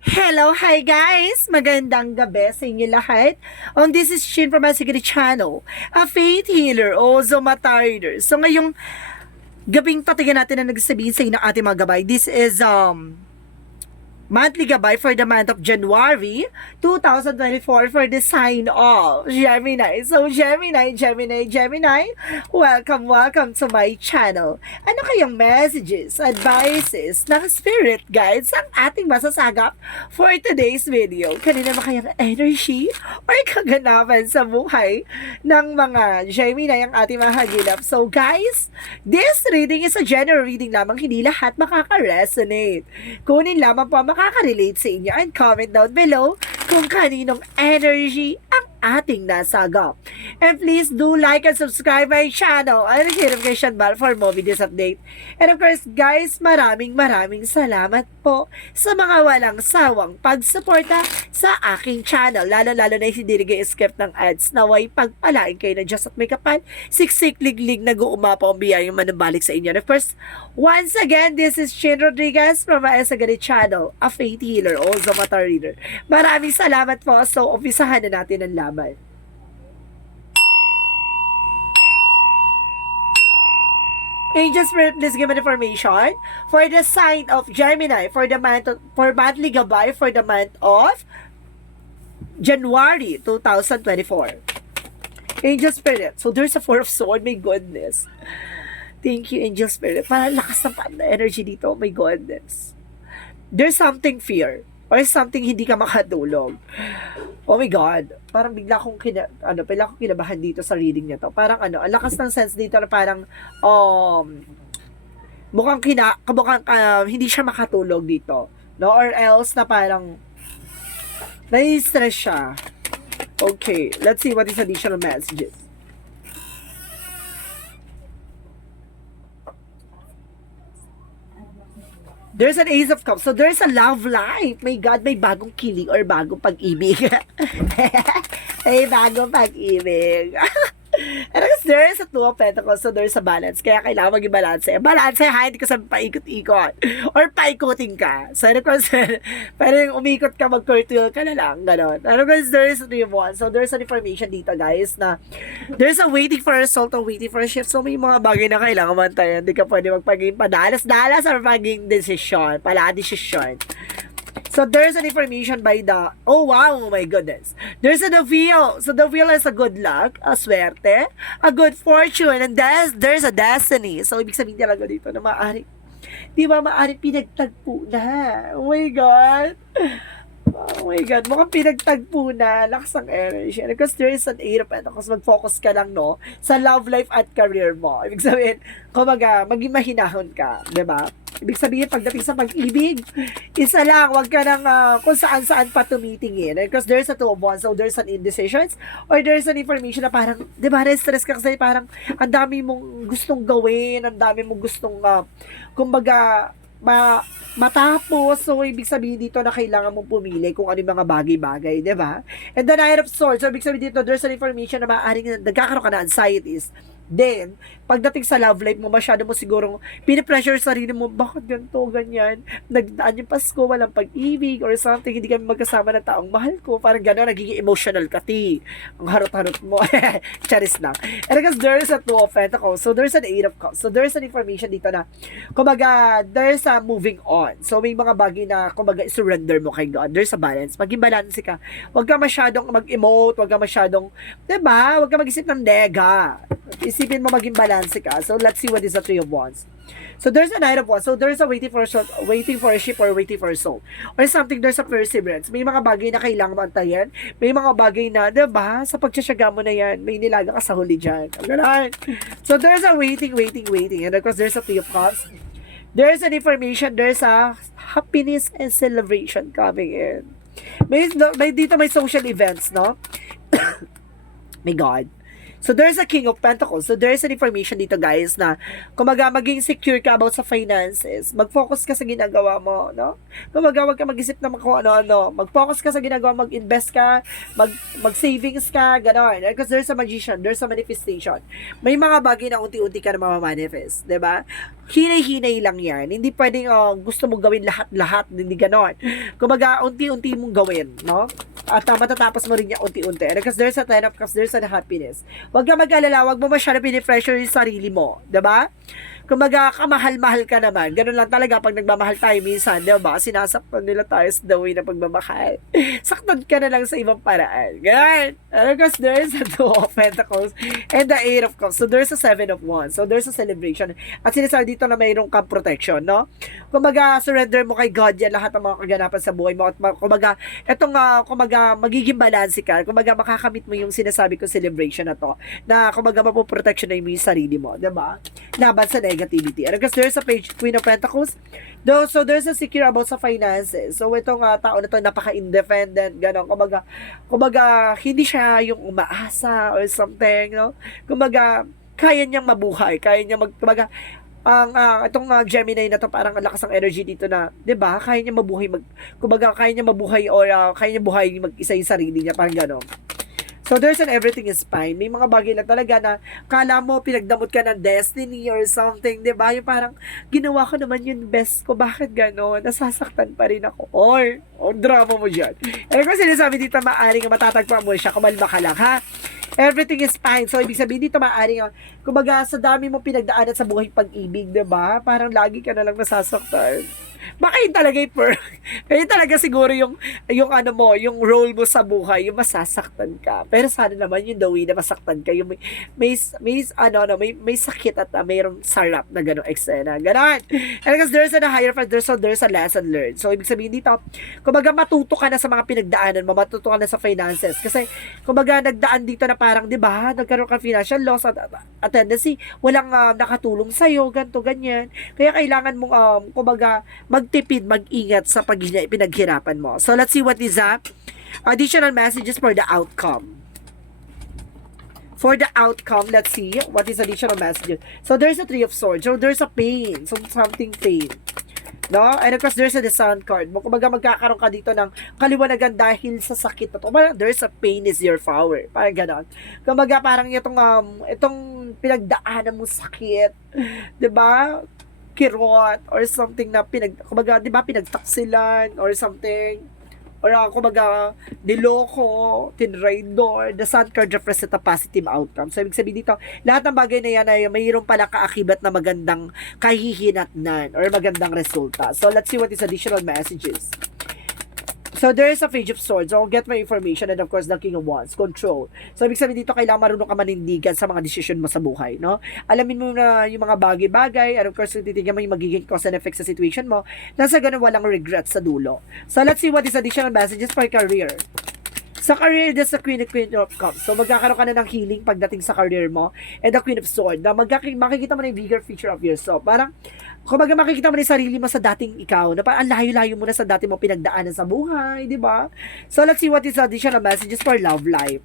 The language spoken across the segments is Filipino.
Hello, hi guys! Magandang gabi sa inyo lahat. This is Shin from my Secret Channel, a faith healer o Zomata reader. So ngayong gabing patigan natin na nagsasabihin sa inyo ng ating mga gabay. This is monthly gabay for the month of January 2024 for the sign of Gemini. So Gemini, welcome to my channel. Ano kayang messages, advices ng spirit guides ang ating masasagap for today's video? Kanina ba kayang energy or kaganapan sa buhay ng mga Gemini ang ating mga hagilap? So guys, this reading is a general reading lamang, hindi lahat makaka-resonate. Kunin lamang po ang makaka-relate sa inyo and comment down below kung kaninong energy ang ating nasagap. And please do like and subscribe my channel and hit notification bell for more videos update. And of course guys, maraming salamat po sa mga walang sawang pagsuporta sa aking channel. Lalo na hindi nag-skip ng ads. Naway pagpalain kayo ng Diyos at may kapal. Siksik liglig nag-uuma po ang biyayang manubalik sa inyo. And of course, once again, this is Shin Rodriguez from my Secret Channel, a faith healer, also Zomata reader. Maraming salamat po. So, umpisahan na natin ang laban. Angel Spirit, please give an information for the sign of Gemini for the month for monthly gabay for the month of January 2024. Angel Spirit. So there's a Four of Swords. My goodness. Thank you, Angel Spirit. Parang lakas ng energy dito. My goodness. There's something fear or something hindi ka makatulog. Oh my God. Parang bigla akong kinabahan dito sa reading nito. Parang ang lakas ng sense dito na parang mukhang hindi siya makatulog dito. No? Or else na parang nai-stress siya. Okay, let's see what is additional messages. There's an Ace of Cups. So, there's a love life. My God, may bagong kilig or bagong pag-ibig. May bagong pag-ibig. And because there is a Two of Pentacles, so there's a balance. Kaya kailangan maging balance. Balance, hindi ka sabi paikot-ikot. Or paikutin ka. So, of course, parang umikot ka, mag-curtail ka na lang. Ganon. And of course, there is a Three of Wands. So, there's an information dito, guys, na there's a waiting for a result or waiting for a shift. So, may mga bagay na kailangan mantayan. Hindi ka pwede magpaging padalas-dalas or maging desisyon. Pala-desisyon. So, there's an information by the, oh wow, oh my goodness. There's a wheel. So, the wheel is a good luck, a swerte, a good fortune, and there's a destiny. So, ibig sabihin talaga dito na maaari, di ba maaari pinagtagpo na. Oh my God. Oh my God, mukhang pinagtagpo na, lakas ang energy. And because there is an Eight of Pentacles, mag-focus ka lang, no, sa love life at career mo. Ibig sabihin, kumaga, maging mahinahon ka, di ba? Ibig sabihin, pagdating sa pag-ibig, isa lang, wag ka nang kung saan-saan pa tumitingin. And because there's a Two of Wands, so there's an indecisions, or there's an information na parang, di ba, stress ka kasi parang, ang dami mong gustong gawin, ang dami mong gustong, kumbaga, matapos. So, ibig sabihin dito na kailangan mong pumili kung ano yung mga bagay-bagay, di ba? And the Knight of Swords, so ibig sabihin dito, there's an information na maaaring nagkakaroon ka na anxieties. Then, pagdating sa love life mo, masyado mo sigurong pinipressure sa sarili mo, bakit ganito, ganyan, nagdaan yung Pasko, walang pag-ibig, or something, hindi kami magkasama ng taong mahal ko, parang gano'n, nagiging emotional ka, ang harot-harot mo, charis lang. And because there's a Two of Pentacles, so there's an Eight of Cups, so there's an information dito na, kumbaga, there's a moving on, so may mga bagay na, kumbaga, surrender mo kay God, there's a balance, maging balance ka, huwag ka masyadong mag-emote, huwag ka masyadong, diba, huwag ka mag-isip ng nega, isipin mo maging balance ka. So, let's see what is the Three of Wands. So, there's a Knight of Wands. So, there's a waiting for a ship or waiting for a soul. Or something, there's a perseverance. May mga bagay na kailangan mantayan. May mga bagay na, diba, sa pagtsatsaga mo na yan, may nilaga ka sa huli dyan. Ganun. So, there's a waiting. And of course, there's a Three of Cups. There's an information, there's a happiness and celebration coming in. May dito may social events, no? My God. So, there's a King of Pentacles. So, there's an information dito, guys, na kumaga maging secure ka about sa finances. Mag-focus ka sa ginagawa mo, no? Kumaga, wag ka mag-isip na kung ano-ano. Mag-focus ka sa ginagawa, mag-invest ka, mag-savings ka, gano'n. Because there's a magician, there's a manifestation. May mga bagay na unti-unti ka na mamamanifest, di ba? Hinay-hinay lang yan. Hindi pwedeng gusto mo gawin lahat-lahat, hindi gano'n. Kumaga, unti-unti mong gawin, no? At matatapos mo rin niya unti-unti. Because there's a 10 of cups, there's a happiness. Huwag ka mag-alala, huwag mo masyado pinipressure yung sarili mo. Diba? Kumaga, kamahal-mahal ka naman. Ganun lang talaga pag nagmamahal tayo minsan, diba? Sinasaktan nila tayo sa the way na pagmamahal. Saktan ka na lang sa ibang paraan. Ganun. Because there's a 2 of Pentacles and the 8 of Cups. So, there's a 7 of Wands. So, there's a celebration. At sinasabi dito na mayroong kang protection, no? Kumaga, surrender mo kay God yan lahat ng mga kaganapan sa buhay mo. At kumaga, etong, kumaga, magiging balance ka. Kumaga, makakamit mo yung sinasabi ko celebration na to. Na, kumaga, mapoprotection na mo yung sarili mo. Diba? Laban sa negativity. And because there's a page, Queen of Pentacles, so there's a secure about sa finances. So itong tao na to napaka-independent, gano'n. Kumbaga, hindi siya yung umaasa or something, no? Kumbaga, kaya niyang mabuhay, kaya niyang kumbaga, itong Gemini na to parang ang lakas ng energy dito na, 'di ba? Kaya niya mabuhay kumbaga kaya niya mabuhay or kaya niya buhay mag-isa yung sarili niya, parang gano'n. So, there's an everything is fine. May mga bagay na talaga na kala mo pinagdamot ka ng destiny or something, di ba? Yung parang, ginawa ko naman yung best ko. Bakit gano'n? Nasasaktan pa rin ako. Or drama mo dyan. Eh, kung sinasabi dito, maaaring matatagpuan mo siya, kumalma ka lang, ha? Everything is fine. So, ibig sabihin dito, maaaring, kumbaga, sa dami mong pinagdaanan sa buhay pag-ibig, di ba? Parang lagi ka na lang nasasaktan. Baka yun talaga yun talaga siguro yung ano mo, yung role mo sa buhay, yung masasaktan ka. Pero sana naman yung the way na masaktan ka, yung may sakit at mayroong sarap na gano'ng eksena. Ganon. And because there's a higher part, there's a lesson learned. So, ibig sabihin dito, kumbaga matuto ka na sa mga pinagdaanan mo, matuto ka na sa finances. Kasi, kumbaga nagdaan dito na parang, di ba, nagkaroon ka financial loss at tendency, walang nakatulong sa'yo, ganto ganyan. Kaya kailangan mong, kumbaga, magtipid, mag-ingat sa pinaghirapan mo. So, let's see what is additional messages for the outcome. For the outcome, let's see what is additional messages. So, there's a 3 of Swords. So, there's a pain. So, something pain. No? And of course, there's a Sun card. Kumbaga, magkakaroon ka dito ng kaliwanagan dahil sa sakit na to. Parang, there's a pain is your power. Parang ganon. Kumbaga, parang itong pinagdaanan mo sakit. 'Di ba? Kirot or something na kumbaga, 'di ba, pinagtaksilan or something, or kumbaga niloko, tinraidor. The Sun card represent a positive outcome. So ibig sabihin dito, lahat ng bagay na yan ay mayroon pala kaakibat na magandang kahihinatnan or magandang resulta. So let's see what is additional messages. So, there is a Page of Swords. So, get my information. And of course, the King of Wands. Control. So, ibig sabihin dito, kailangan marunong ka manindigan sa mga decision mo sa buhay, no? Alamin mo na yung mga bagay-bagay. And of course, titignan mo yung magiging cause and effect sa situation mo. Nasa ganun, walang regret sa dulo. So, let's see what is additional messages for career. Sa career, there's the Queen of Cups. So, magkakaroon ka na ng healing pagdating sa career mo. And the Queen of Swords. Na makikita mo na yung bigger feature of yourself. Parang, kumbaga makikita mo na yung sarili mo sa dating ikaw. Na parang layo-layo mo na sa dati mo pinagdaanan sa buhay. Di ba? So, let's see what is additional messages for love life.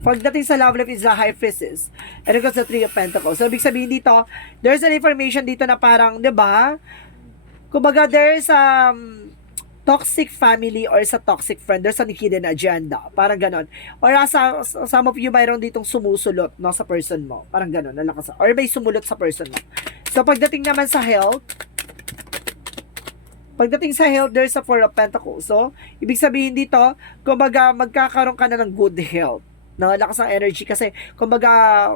Pagdating sa love life is the High Priestess. And of course, the 3 of Pentacles. So, ibig sabihin dito, there's an information dito na parang, di ba? Kumbaga, there's toxic family or sa toxic friend, there's a hidden agenda. Parang ganon. Or some of you mayroon ditong sumusulot, no, sa person mo. Parang ganon. Or may sumulot sa person mo. So, pagdating naman sa health, there's a 4 of Pentacles. So, ibig sabihin dito, kumbaga, magkakaroon ka na ng good health. Lakas ang energy kasi kumbaga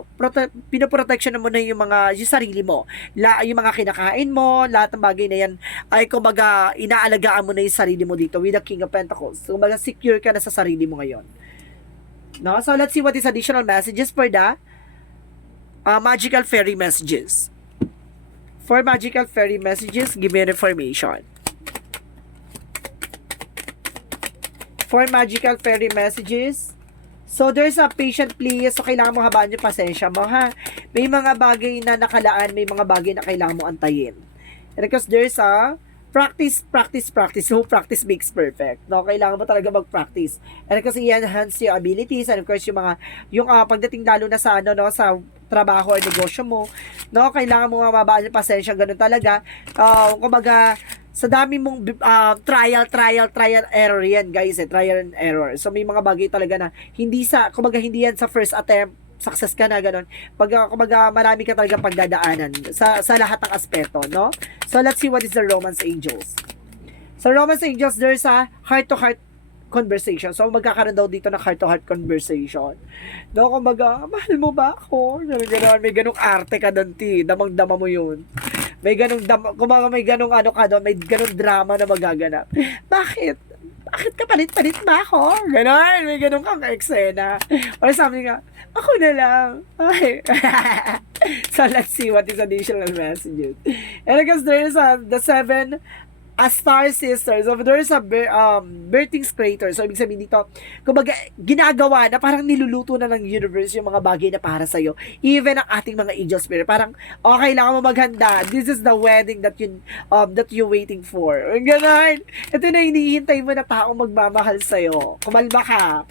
pinoprotection mo na yung sarili mo, yung mga kinakain mo, lahat ng bagay na yan ay kumbaga inaalagaan mo na yung sarili mo dito with the King of Pentacles. So, kumbaga secure ka na sa sarili mo ngayon, no? So let's see what is additional messages for the magical fairy messages. For magical fairy messages, give me information. For magical fairy messages, so, there's a patient please. So, kailangan mo habaan yung pasensya mo, ha? May mga bagay na nakalaan, may mga bagay na kailangan mo antayin. And because there's a practice, practice, practice. So, practice makes perfect. No, kailangan mo talaga mag-practice. And kasi i-enhance yung abilities and of course yung pagdating lalo na sa ano no, sa trabaho or negosyo mo, no, kailangan mo mababaan yung pasensya, ganun talaga. Kumbaga, sa dami mong trial, error yan, guys, trial and error. So, may mga bagay talaga na kumbaga, hindi yan sa first attempt, success ka na, ganun. Kumbaga, marami ka talaga pagdadaanan sa lahat ng aspeto, no? So, let's see what is the Romance Angels. Sa Romance Angels, there's a heart-to-heart conversation. So, magkakaroon daw dito ng heart-to-heart conversation. No, kumbaga, mahal mo ba ako? Ganun, may ganung arte ka doon, damang-dama mo yun. May ganung, kumbaga may ganung ano ka doon, may ganung drama na magaganap. Bakit? Bakit ka palit-palit ba ako? Ganon, may ganun kang eksena. Or something nga, ako na lang. Ay. So, let's see what is additional messages. And I guess there is the 7 star sisters. So, there is a birthing crater. So, ibig sabihin dito, kumbaga, ginagawa na parang niluluto na ng universe yung mga bagay na para sa'yo. Even ang ating mga angel spirit. Parang, okay, kailangan mo maghanda. This is the wedding that you waiting for. Ganun. Ito na hinihintay mo na taong magmamahal sa'yo. Kumalma ka.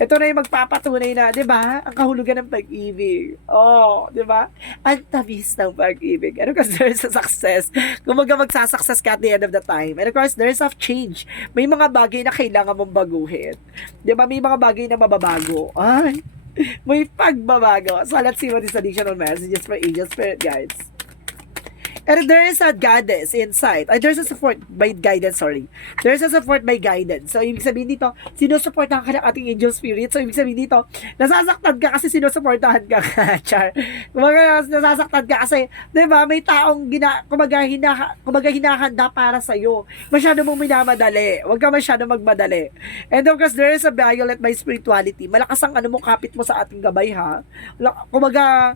Ito na yung magpapatunay na, di ba? Ang kahulugan ng pag-ibig. Oh, di ba? Ang tamis ng pag-ibig. And of course, there's a success. Kumbaga magsasuccess ka at the end of the time. And of course, there's a change. May mga bagay na kailangan mong baguhin. Di ba? May mga bagay na mababago. Ay, may pagbabago. So, let's see what is additional messages for angel spirit guides. And there is a goddess inside. There's a support by guidance, sorry. There's a support by guidance. So, ibig sabihin dito, sinusuportahan ka ng ating angel spirit. So, ibig sabihin dito, nasasaktan ka kasi sinusuportahan ka. Char. Kumbaga, nasasaktan ka kasi, di ba, may taong kumbaga hinahanda para sa'yo. Masyado mong minamadali. Huwag ka masyado magmadali. And of course, there is a violet by spirituality. Malakas ang kapit mo sa ating gabay, ha? Kumbaga,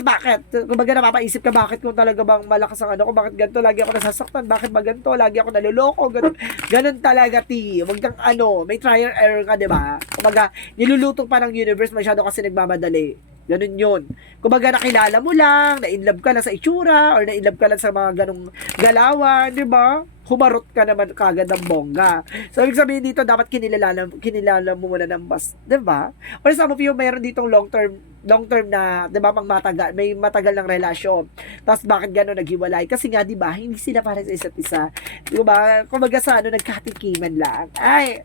bakit? Kumbaga, napapaisip ka, bakit kung talaga bang malakas ang kung bakit ganito, lagi ako nasasaktan, bakit ba ganito, lagi ako naluloko, ganun talaga, Huwag kang may trial error ka, di ba? Kumbaga, niluluto pa ng universe, masyado kasi nagmamadali. Ganun yun. Kumbaga, nakilala mo lang, na-inlove ka lang sa itsura, or na-inlove ka lang sa mga ganung galawan, di ba? Humarot ka naman kagad ng bongga. So, ibig sabihin dito, dapat kinilala mo muna ng di ba? Or some of you, mayroon ditong long term na, di ba, may matagal ng relasyon. Tapos, bakit gano'n naghiwalay? Kasi nga, di ba, hindi sila para sa isa't isa. Di ba? Kumbaga sa nagkatikiman lang. Ay,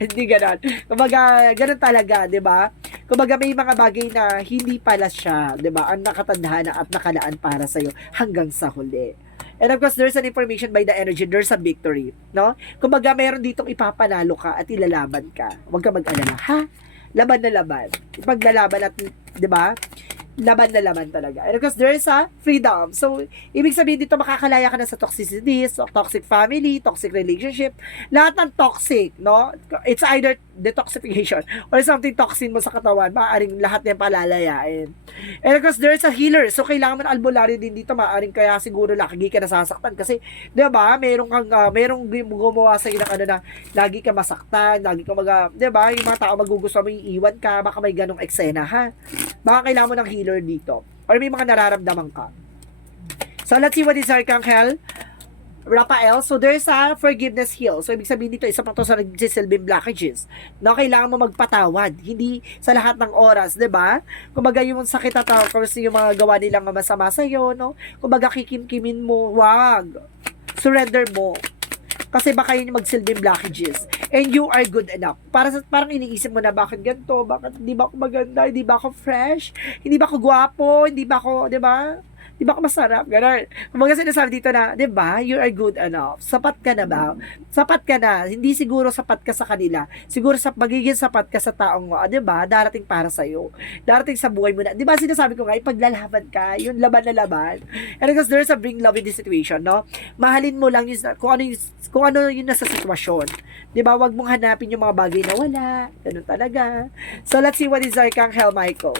hindi gano'n. Kumbaga, gano'n talaga, di ba? Kumbaga, may mga bagay na hindi pala siya, di ba, ang nakatandhana at nakalaan para sa'yo hanggang sa huli. And of course, there's an information by the energy, there's a victory, no? Kumbaga, mayroon ditong ipapanalo ka at ilalaban ka. Huwag ka mag-alala, ha? Laban na laban. Ipaglalaban at, di ba? Laban na laban talaga. And of course, there is a freedom. So, ibig sabihin dito, makakalaya ka na sa toxicity, toxic family, toxic relationship, lahat ng toxic, no? It's either detoxification or something toxin mo sa katawan, maaaring lahat yan palalayain. And of course, there is a healer. So, kailangan mo ng albularyo din dito, maaaring kaya siguro lagi ka nasasaktan kasi, di ba, merong gumawa sa'yo ng na, lagi ka masaktan, lagi ka di ba, yung mga tao magugustuhan mo, iiwan ka, baka may ganong eksena, ha? Baka kailangan mo ng healer dito. Or may mga nararamdaman ka. So, let's see what is Archangel Raphael. So, there's a forgiveness heal. So, ibig sabihin dito, isa pa to sa nagsisilbing blockages. No, kailangan mo magpatawad. Hindi sa lahat ng oras, di ba? Kumbaga, yung sakit at yung mga gawa nilang masama sa'yo, no? Kumbaga, kikimkimin mo, wag. Surrender mo. Kasi baka yun magsilbing blockages. And you are good enough. Parang iniisip mo na, bakit ganito? Bakit hindi ba ako maganda? Hindi ba ako fresh? Hindi ba ako gwapo? Hindi ba ako, di ba? Di ba ako masarap? Ganun. Kumbaga sinasabi dito na, di ba? You are good enough. Sapat ka na ba? Sapat ka na. Hindi siguro sapat ka sa kanila. Siguro magiging sapat ka sa taong mo. Di ba? Darating para sa'yo. Darating sa buhay mo na. Di ba sinasabi ko nga, ipaglalaban ka. Yung laban na laban. And because there's a bring love in this situation, no? Mahalin mo lang kung ano yung nasa sitwasyon. Di ba? Huwag mong hanapin yung mga bagay na wala. Ganun talaga. So, let's see what is Archangel Michael.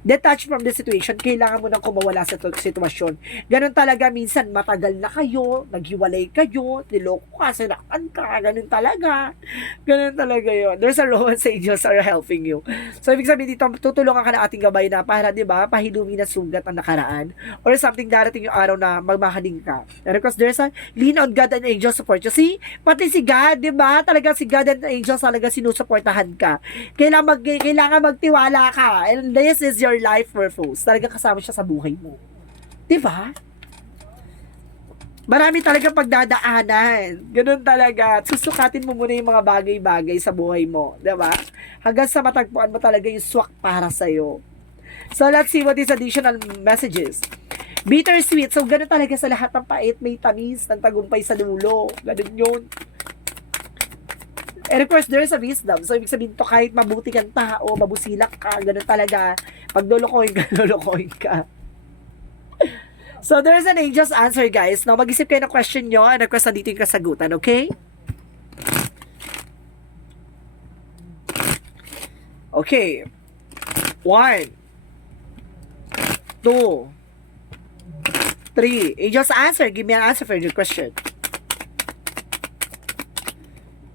detach from the situation, kailangan mo nang kumawala sa sitwasyon. Ganun talaga, minsan matagal na kayo, naghiwalay kayo, niloko ka, sinaktan ka, ganun talaga. Ganun talaga yun. There's a romance angels are helping you. So, ibig sabihin dito, tutulungan ka ng ating gabay na para, di ba, pahilumi na sugat ang nakaraan or something darating yung araw na magmahaling ka. And of course, there's a lean on God and angels support you. See, pati si God, di ba, talaga si God and angels talaga sinusuportahan ka. Kailangan magtiwala ka. And this is your life purpose. Talaga kasama siya sa buhay mo. Di ba? Marami talaga pagdadaanan. Ganun talaga. Susukatin mo muna yung mga bagay-bagay sa buhay mo. Di ba? Hanggang sa matagpuan mo talaga yung swak para sa'yo. So, let's see what is additional messages. Bittersweet. So, ganun talaga sa lahat ng pait, may tamis, ng tagumpay sa dulo. Ganun yun. And of course, there's a wisdom. So, ibig sabihin to, kahit mabuti kang tao, mabusilak ka, ganun talaga. Pag lulukoyin ka, lulukoyin ka. So, there's an angel's answer, guys. Now, mag-isip kayo ng question nyo, and of course, nandito yung kasagutan, okay? Okay. 1, 2, 3. Angel's answer. Give me an answer for your question.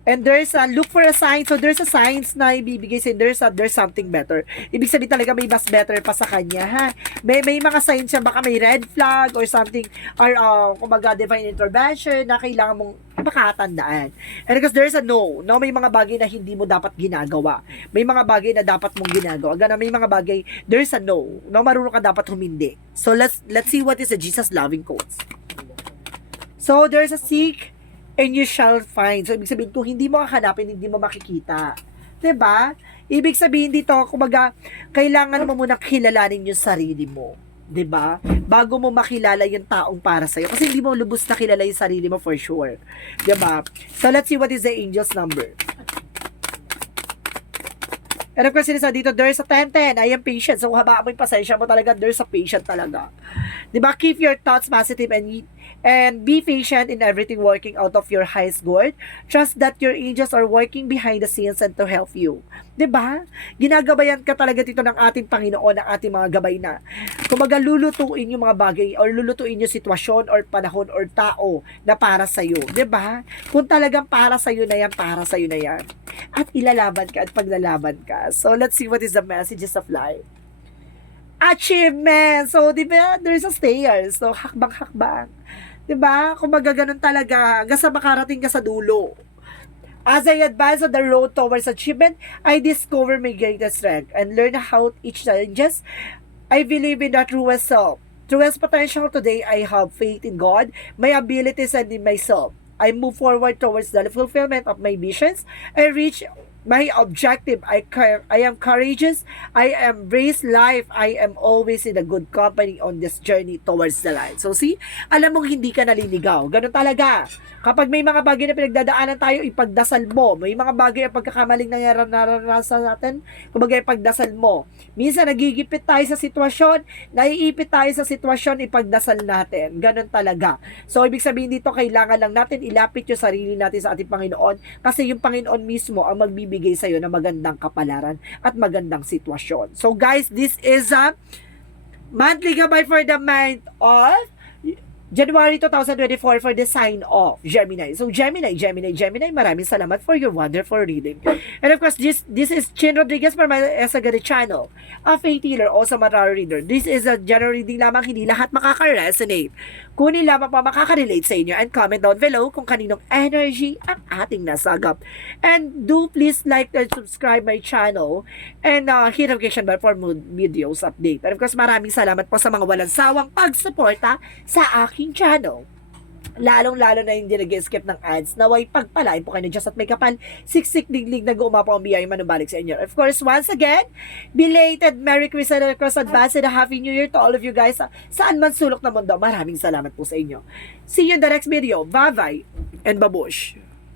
And there's a look for a sign. So there's a signs na ibibigay sa'yo. There's something better. Ibig sabihin talaga may mas better pa sa kanya, ha? May mga signs siya, baka may red flag or something, or kumbaga divine intervention na kailangan mong makatandaan. And because there's a no. No, may mga bagay na hindi mo dapat ginagawa. May mga bagay na dapat mong ginagawa. Ganun, may mga bagay, there's a no. No, marunong ka dapat humindi. So let's see what is the Jesus loving quotes. So there's a seek and you shall find. So, ibig sabihin, kung hindi mo hahanapin, hindi mo makikita. 'Di ba? Ibig sabihin dito, kumbaga, kailangan mo muna kilalanin yung sarili mo. 'Di ba? Bago mo makilala yung taong para sa'yo. Kasi hindi mo lubos na kilala yung sarili mo for sure. 'Di ba? So, let's see what is the angel's number. And of course, sinisa dito, there's a 10-10. I am patient. So, habaan mo yung pasensya mo talaga, there's a patient talaga. 'Di ba? Keep your thoughts positive and be patient in everything working out of your highest good. Trust that your angels are working behind the scenes and to help you. 'Di ba? Ginagabayan ka talaga dito ng ating Panginoon, ng ating mga gabay na. Kumbaga, lulutuin yung mga bagay or lulutuin yung sitwasyon or panahon or tao na para sa iyo. 'Di ba? Kung talagang para sa iyo na yan, para sa iyo na yan. At ilalaban ka at paglalaban ka. So, let's see what is the messages of life. Achievement. So, di ba, there's a stairs. So, hakbang-hakbang. Di ba? Kung magaganon talaga, hanggang sa makarating ka sa dulo. As I advance on the road towards achievement, I discover my greatest strength and learn how each challenges. I believe in the truest self. Truest potential today, I have faith in God, my abilities, and in myself. I move forward towards the fulfillment of my visions. I reach my objective. I am courageous. I embrace life. I am always in a good company on this journey towards the light. So see, alam mong hindi ka naliligaw. Ganun talaga. Kapag may mga bagay na pinagdadaanan tayo, ipagdasal mo. May mga bagay na pagkakamaling naranasan natin, kumbaga ipagdasal mo. Minsan nagigipit tayo sa sitwasyon, naiipit tayo sa sitwasyon, ipagdasal natin. Ganun talaga. So ibig sabihin dito, kailangan lang natin ilapit yung sarili natin sa ating Panginoon kasi yung Panginoon mismo ang magbibigay sa iyo ng magandang kapalaran at magandang sitwasyon. So guys, this is a monthly gabay for the month of January 2024 for the sign of Gemini. So Gemini, maraming salamat for your wonderful reading. And of course, this is Chin Rodriguez for my Esagari channel, a faith healer, also Mararo reader. This is a general reading lamang, hindi lahat makaka-resonate. Kunin lamang pa makaka-relate sa inyo and comment down below kung kaninong energy ang ating nasagap. And do please like and subscribe my channel and hit notification bell for more videos update. And of course, maraming salamat po sa mga walang sawang pagsuporta sa aking channel. Lalong-lalo na hindi nag-skip ng ads, naway pagpalain po kayo ng Diyos at may kapal, siksik diglig na gumapo ang biyay manubalik sa inyo. Of course, once again, belated Merry Christmas and across advance and a Happy New Year to all of you guys saan man sulok na mundo. Maraming salamat po sa inyo. See you in the next video. Bye-bye and babush!